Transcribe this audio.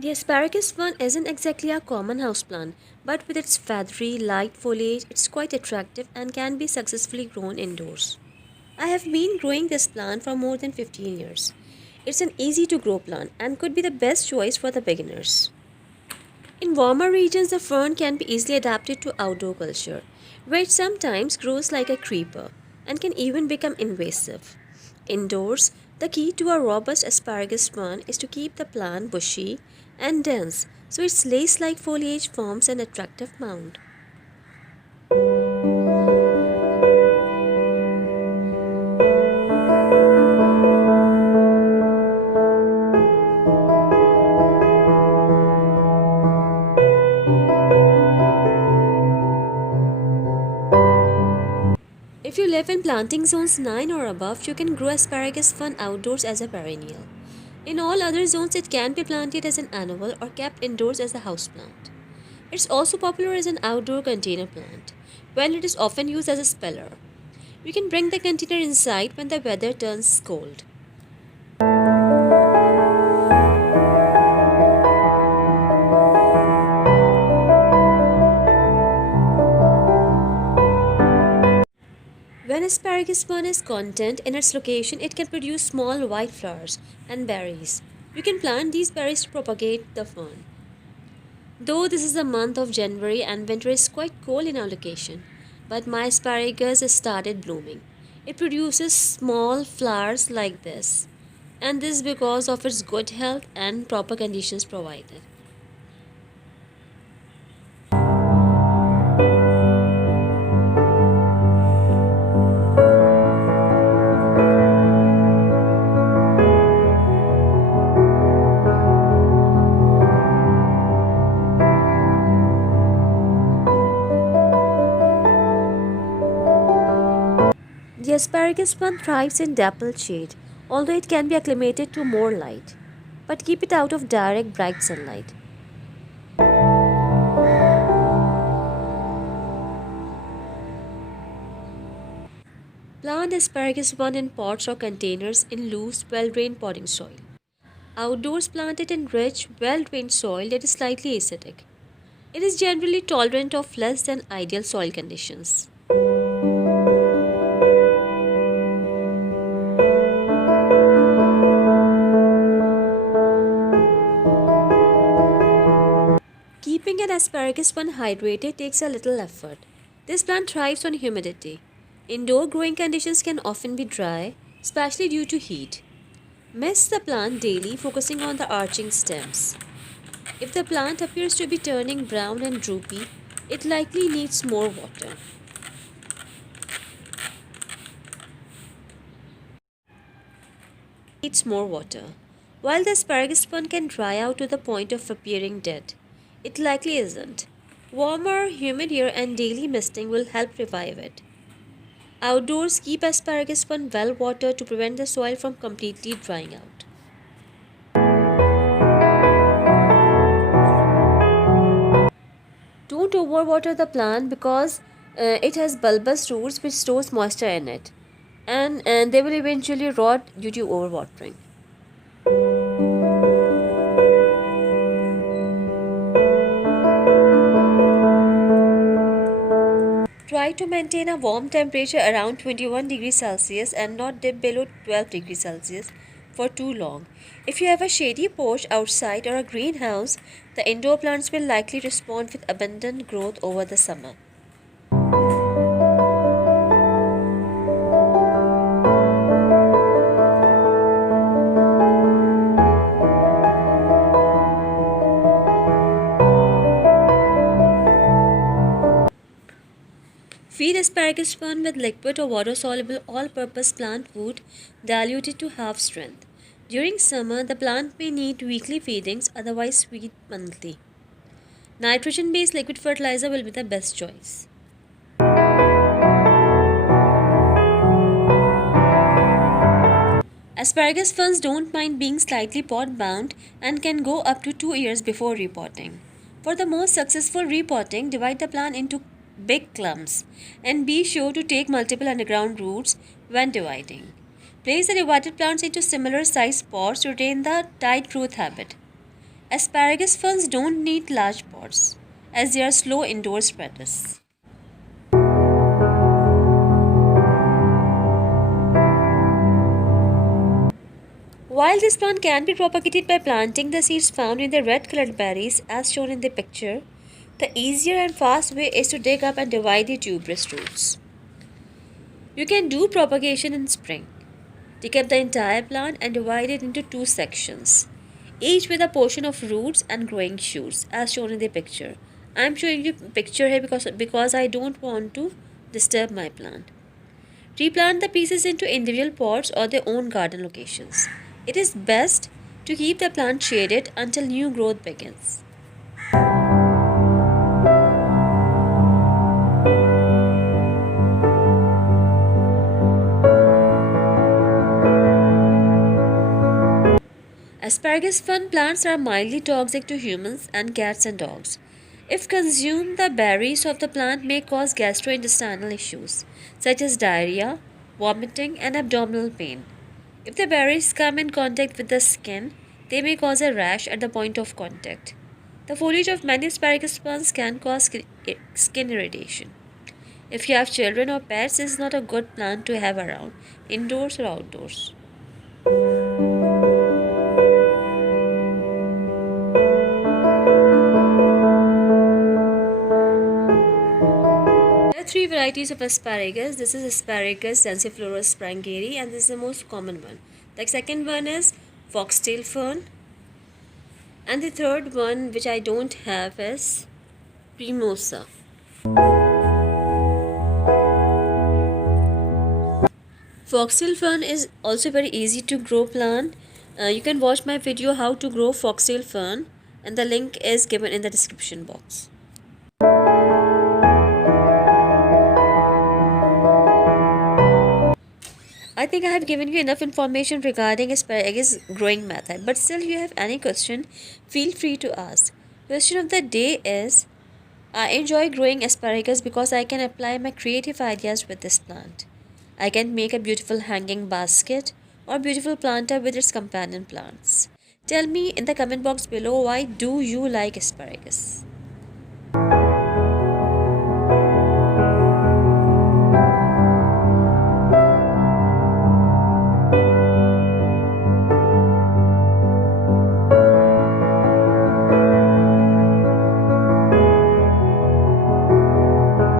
The asparagus fern isn't exactly a common houseplant, but with its feathery, light foliage, it's quite attractive and can be successfully grown indoors. I have been growing this plant for more than 15 years. It's an easy to grow plant and could be the best choice for the beginners. In warmer regions, the fern can be easily adapted to outdoor culture, where it sometimes grows like a creeper and can even become invasive. Indoors, the key to a robust asparagus fern is to keep the plant bushy and dense so its lace like foliage forms an attractive mound. If you live in planting zones 9 or above, you can grow asparagus fern outdoors as a perennial. In all other zones, it can be planted as an annual or kept indoors as a houseplant. It's also popular as an outdoor container plant, when it is often used as a speller. You can bring the container inside when the weather turns cold. When asparagus fern is content in its location, it can produce small white flowers and berries. You can plant these berries to propagate the fern. Though this is the month of January and winter is quite cold in our location, but my asparagus has started blooming. It produces small flowers like this, and this is because of its good health and proper conditions provided. The asparagus plant thrives in dappled shade, although it can be acclimated to more light. But keep it out of direct bright sunlight. Plant asparagus plant in pots or containers in loose, well drained potting soil. Outdoors, plant it in rich, well drained soil that is slightly acidic. It is generally tolerant of less than ideal soil conditions. Keeping an asparagus plant hydrated takes a little effort. This plant thrives on humidity. Indoor growing conditions can often be dry, especially due to heat. Mist the plant daily, focusing on the arching stems. If the plant appears to be turning brown and droopy, it likely needs more water. Needs more water. While the asparagus plant can dry out to the point of appearing dead, it likely isn't. Warmer, humid air and daily misting will help revive it. Outdoors, keep asparagus plant well watered to prevent the soil from completely drying out. Don't overwater the plant because it has bulbous roots which stores moisture in it, and they will eventually rot due to overwatering. Try to maintain a warm temperature around 21 degrees Celsius and not dip below 12 degrees Celsius for too long. If you have a shady porch outside or a greenhouse, the indoor plants will likely respond with abundant growth over the summer. Feed asparagus fern with liquid or water soluble all purpose plant food diluted to half strength. During summer, the plant may need weekly feedings, otherwise, feed monthly. Nitrogen based liquid fertilizer will be the best choice. Asparagus ferns don't mind being slightly pot bound and can go up to 2 years before repotting. For the most successful repotting, divide the plant into big clumps and be sure to take multiple underground roots when dividing. Place the divided plants into similar sized pots to retain the tight growth habit. Asparagus ferns don't need large pots as they are slow indoor spreaders. While this plant can be propagated by planting the seeds found in the red colored berries as shown in the picture, the easier and fast way is to dig up and divide the tuberous roots. You can do propagation in spring. Dig up the entire plant and divide it into two sections, each with a portion of roots and growing shoots as shown in the picture. I am showing you picture here because I don't want to disturb my plant. Replant the pieces into individual pots or their own garden locations. It is best to keep the plant shaded until new growth begins. Asparagus fern plants are mildly toxic to humans and cats and dogs. If consumed, the berries of the plant may cause gastrointestinal issues such as diarrhea, vomiting, and abdominal pain. If the berries come in contact with the skin, they may cause a rash at the point of contact. The foliage of many asparagus plants can cause skin irritation. If you have children or pets, this is not a good plant to have around, indoors or outdoors. There are three varieties of asparagus. This is Asparagus densiflorus sprangeri, and this is the most common one. The second one is foxtail fern, and the third one, which I don't have, is Primosa. Foxtail fern is also very easy to grow plant. You can watch my video how to grow foxtail fern, and the link is given in the description box. I think I have given you enough information regarding asparagus growing method, but still you have any question, feel free to ask. Question of the day is, I enjoy growing asparagus because I can apply my creative ideas with this plant. I can make a beautiful hanging basket or beautiful planter with its companion plants. Tell me in the comment box below, why do you like asparagus?